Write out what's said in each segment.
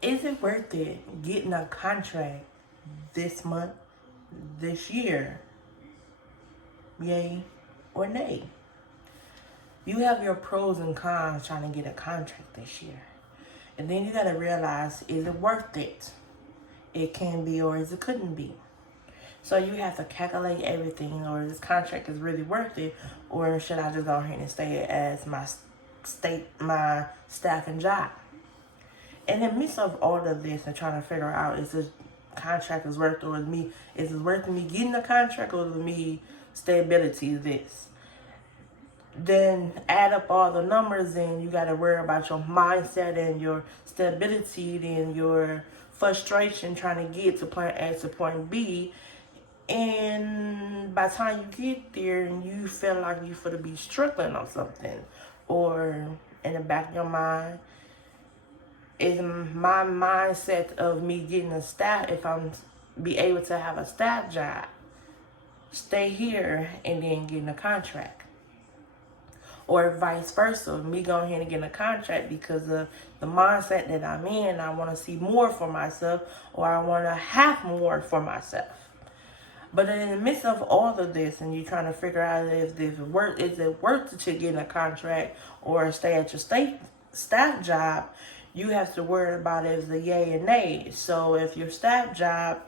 Is it worth it getting a contract this month, this year? Yay or nay? You have your pros and cons trying to get a contract this year. And then you got to realize, is it worth it? It can be or is it couldn't be. So you have to calculate everything, or this contract is really worth it, or should I just go ahead and stay as my staff and job? In the midst of all of this and trying to figure out, is this contract is worth, or is it worth me getting a contract, or is me stability this? Then add up all the numbers, and you got to worry about your mindset and your stability and your frustration trying to get to point A to point B. And by the time you get there and you feel like you to be struggling on something, or in the back of your mind, is my mindset of me getting a staff, if I'm be able to have a staff job, stay here and then getting a contract? Or vice versa, me going ahead and getting a contract because of the mindset that I'm in. I want to see more for myself, or I want to have more for myself. But in the midst of all of this, and you're trying to figure out if is it worth it to get a contract or stay at your staff job, you have to worry about is the yay and nay. So if your staff job,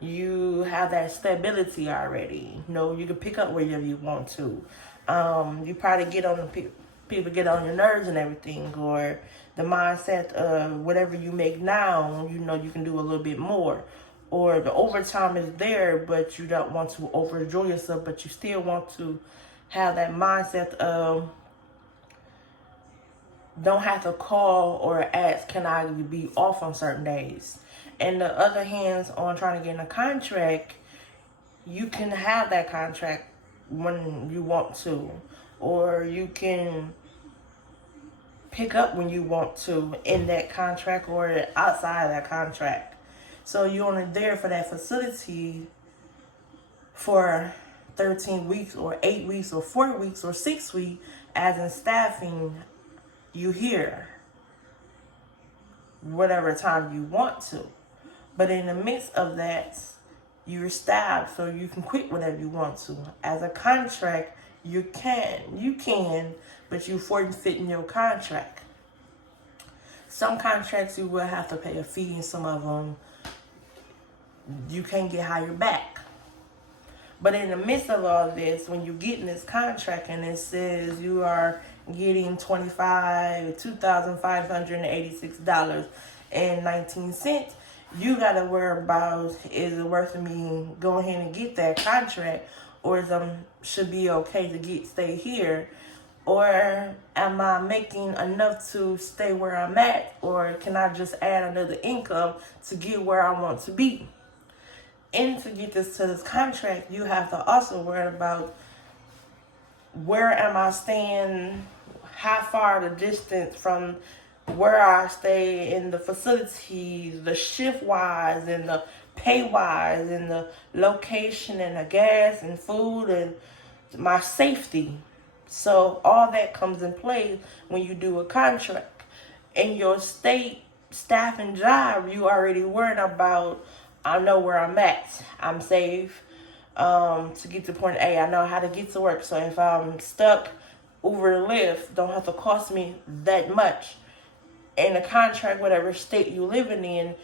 you have that stability already. You know, you can pick up wherever you want to. You probably get on the people get on your nerves and everything, or the mindset of whatever you make now, you know, you can do a little bit more. Or the overtime is there, but you don't want to overenjoy yourself, but you still want to have that mindset of don't have to call or ask, can I be off on certain days? And the other hands on trying to get in a contract, you can have that contract when you want to, or you can pick up when you want to in that contract or outside of that contract. So you're only there for that facility for 13 weeks or 8 weeks or 4 weeks or 6 weeks, as in staffing, you here whatever time you want to. But in the midst of that, you're staffed, so you can quit whenever you want to. As a contract, you can, but you forfeiting your contract. Some contracts you will have to pay a fee, and some of them you can't get hired back. But in the midst of all this, when you get in this contract and it says you are getting $2,586.19, you gotta worry about, is it worth me go ahead and get that contract, or is should be okay to stay here, or am I making enough to stay where I'm at, or can I just add another income to get where I want to be? And to get to this contract, you have to also worry about, where am I staying, how far the distance from where I stay in the facilities, the shift wise and the pay wise and the location and the gas and food and my safety. So all that comes in play when you do a contract. In your state staff and job, you already worried about, I know where I'm at. I'm safe to get to point A. I know how to get to work. So if I'm stuck, Uber and Lyft don't have to cost me that much. In a contract, whatever state you living in,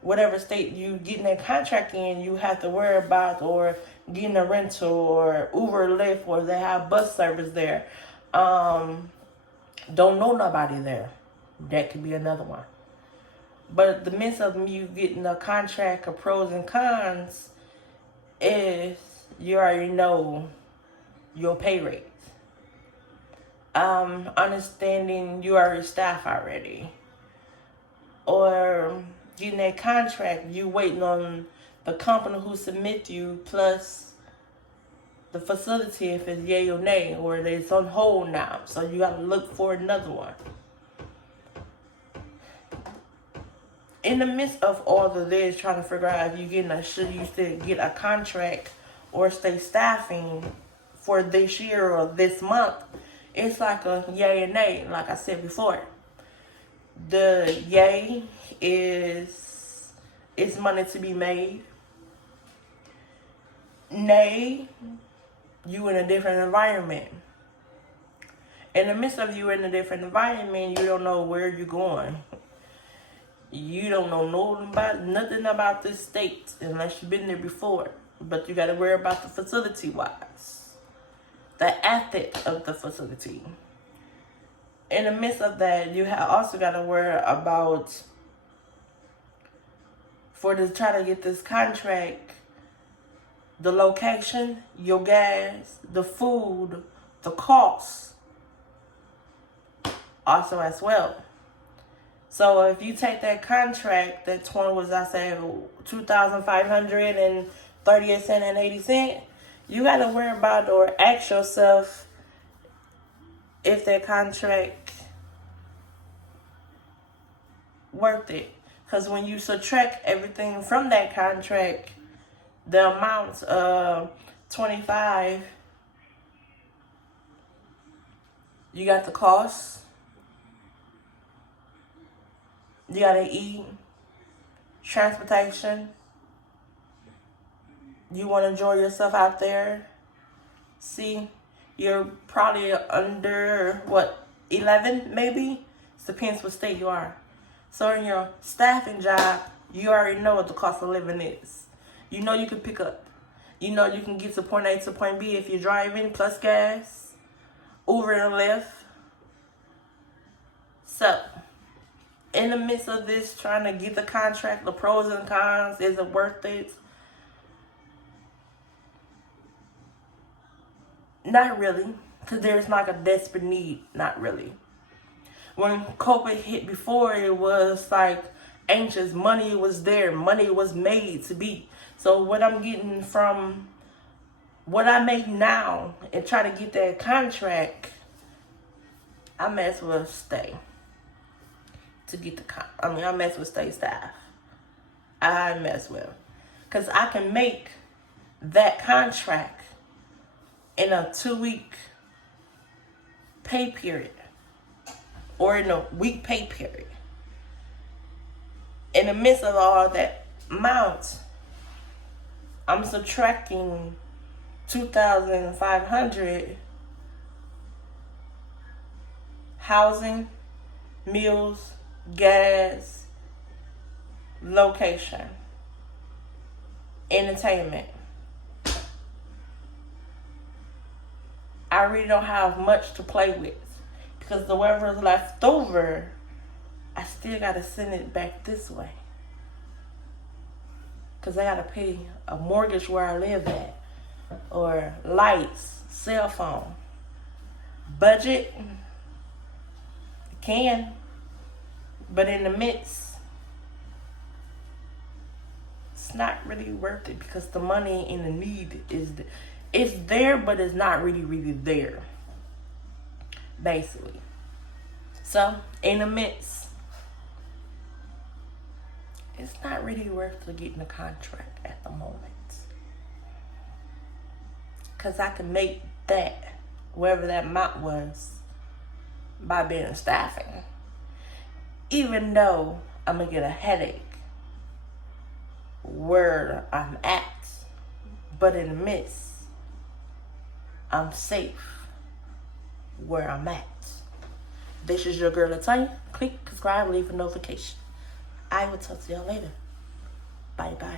whatever state you getting that contract in, you have to worry about or getting a rental or Uber, Lyft, or they have bus service there. Don't know nobody there. That could be another one. But the midst of you getting a contract of pros and cons is you already know your pay rate. Understanding you already staff already. Or getting that contract, you waiting on the company who submit you plus the facility if it's yay or nay, or it's on hold now. So you got to look for another one. In the midst of all of this, trying to figure out if should you still get a contract or stay staffing for this year or this month, it's like a yay and nay, like I said before. The yay is it's money to be made. Nay, you in a different environment. In the midst of you in a different environment, you don't know where you're going. You don't know nothing about this state unless you've been there before. But you got to worry about the facility-wise, the ethic of the facility. In the midst of that, you also got to worry about, to try to get this contract, the location, your gas, the food, the costs, also as well. So if you take that contract, that 20 was, I say, 2,538 cents and 80 cents, you got to worry about or ask yourself if that contract worth it. Because when you subtract everything from that contract, the amount of 25, you got the cost, you got to eat, transportation, you want to enjoy yourself out there. See, you're probably under, 11 maybe? It depends what state you are. So in your staffing job, you already know what the cost of living is. You know you can pick up. You know you can get to point A to point B if you're driving, plus gas, Uber and Lyft. So, in the midst of this, trying to get the contract, the pros and cons, is it worth it? Not really, because there's like a desperate need. Not really. When COVID hit before, it was like anxious. Money was there. Money was made to be. So what I'm getting from what I make now and try to get that contract, I may as well stay to get the I may as well stay staff. I may as well. Because I can make that contract in a 2-week pay period or in a week pay period. In the midst of all that amount, I'm subtracting 2,500 housing, meals, gas, location, entertainment. I really don't have much to play with because the whatever's left over, I still gotta send it back this way. Because I gotta pay a mortgage where I live at, or lights, cell phone. Budget, can, but in the midst, it's not really worth it because the money and the need it's there, but it's not really there, basically. So, in the midst, it's not really worth getting a contract at the moment. Because I can make that, wherever that amount was, by being staffing. Even though I'm going to get a headache where I'm at. But in the midst, I'm safe where I'm at. This is your girl Latanya. Click subscribe, leave a notification. I will talk to y'all later. Bye bye.